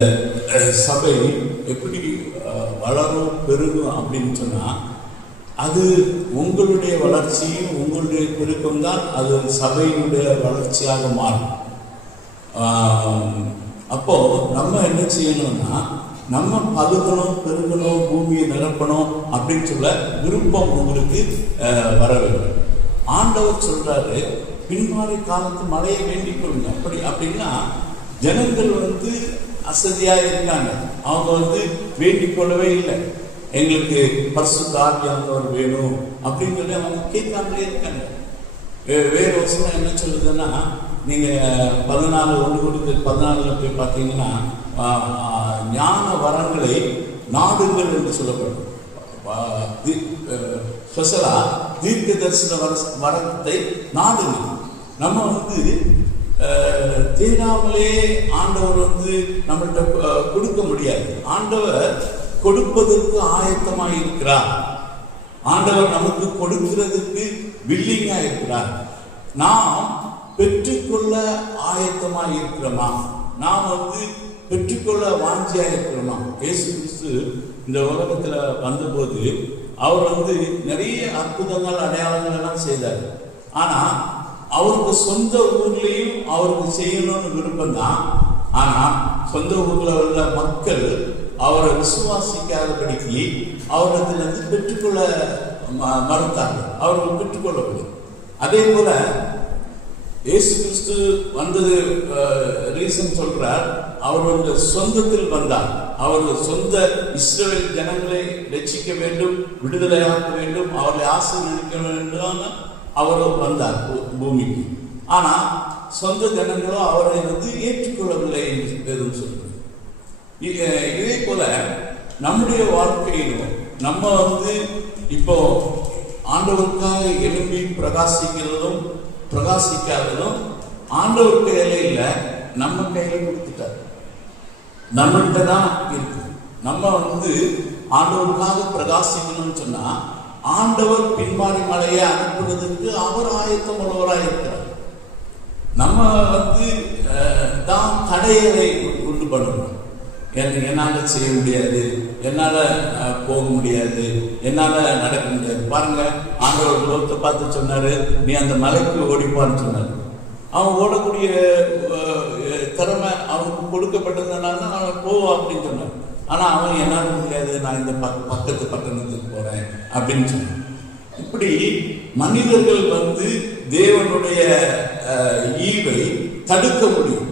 சபை எப்படி வளரும் பெருகும் அப்படின்னு சொன்னா அது உங்களுடைய வளர்ச்சியும் உங்களுடைய பெருக்கம் தான் அது சபையினுடைய வளர்ச்சியாக மாறும். அப்போ நம்ம என்ன செய்யணும்னா நம்ம பழுகணும் பெருகணும் பூமியை நிரப்பணும் அப்படின்னு சொல்ல விருப்பம் உங்களுக்கு வர வேண்டும். ஆண்டவர் சொல்றாரு, பின்மாறி காலத்து மழையை வேண்டிக் கொள்ளுங்க. அப்படின்னா ஜனங்கள் அசதியாக இருக்காங்க. அவங்க வேண்டிக் கொள்ளவே இல்லை, எங்களுக்கு பரிசுத்த ஆவியானவர் வேணும் அப்படின்னு சொல்லி அவங்க கேட்காமலே இருக்காங்க. வேறு வசனம் என்ன சொல்லுதுன்னா, நீங்க 14 போய் பார்த்தீங்கன்னா ஞான வரங்களை நாடுங்கள் என்று சொல்லப்படும். ஸ்பெஷலா தீர்க்க தரிசன வரத்தை நாடுங்க. நம்ம தேடாமலே ஆண்டவர் நம்மள்கிட்ட கொடுக்க முடியாது. ஆண்டவர் கொடுப்பதற்கு ஆயத்தமாக இருக்கிறார். ஆண்டவர் நமக்கு கொடுக்கிறதுக்கு வில்லிங்கா இருக்கிறார். நாம் பெற்றுக்கொள்ள ஆயத்தமாக இருக்கிறோமா? நாம் பெற்றுக்கொள்ள வாஞ்சியா இருக்கிறோமா? இயேசு கிறிஸ்து இந்த உலகத்துல வந்தபோது அவர் நிறைய அற்புதங்கள் அடையாளங்கள் எல்லாம் செய்தார். ஆனா அவருக்கு சொந்த ஊர்லயும் அவருக்கு செய்யணும்னு விருப்பம் தான். ஆனா சொந்த ஊர்ல உள்ள மக்கள் அவரை விசுவாசிக்காதபடிக்கு அவரிடத்திலிருந்து பெற்றுக்கொள்ள மறுத்தார்கள். அவர்கள் பெற்றுக்கொள்ளவில்லை. அதே போல இயேசு கிறிஸ்து வந்தது ரீசன் சொல்றார், அவருடைய சொந்தத்தில் வந்தார். அவர்கள் சொந்த இஸ்ரவேல் ஜனங்களை ரட்சிக்க வேண்டும், விடுதலையாக்க வேண்டும், அவர்களை ஆசீர்வதிக்க வேண்டும் அவர் வந்தார் பூமிக்கு. ஆனா சொந்த ஜனங்களோ அவரை ஏற்றுக்கொள்ளவில்லை என்று சொல்றது. இதே போல நம்முடைய வாழ்க்கையிலும் நம்ம இப்போ ஆண்டவருக்காக எழும்பி பிரகாசிக்கிறதும் பிரகாசிக்காததும் ஆண்டவர் கையில இல்ல, நம்ம கையில கொடுத்துட்டார். நம்மகிட்ட தான் இருக்கு. நம்ம ஆண்டவருக்காக பிரகாசிக்கணும்னு சொன்னா ஆண்டவர் பின்மாறி மழையை அனுப்புவதற்கு அவர் ஆயத்தம் உள்ளவராக இருக்கிறார். நம்ம தான் தடைகளை உண்டு பண்ணணும். என்னால செய்ய முடியாது, என்னால போக முடியாது, என்னால நடக்க முடியாது. பாருங்க, ஆண்டவர் லோத்தை பார்த்து சொன்னாரு, நீ அந்த மலைக்கு ஓடிப்பான்னு சொன்னாரு. அவன் ஓடக்கூடிய திறமை அவனுக்கு கொடுக்கப்பட்டதுனால அவன் போவான் அப்படின்னு சொன்னான். ஆனா அவன் என்னால முடியாது, நான் இந்த பக்கத்து பட்டணத்துக்கு போறேன் அப்படின்னு சொன்னான். இப்படி மனிதர்கள் தேவனுடைய ஈவை தடுக்க முடியும்.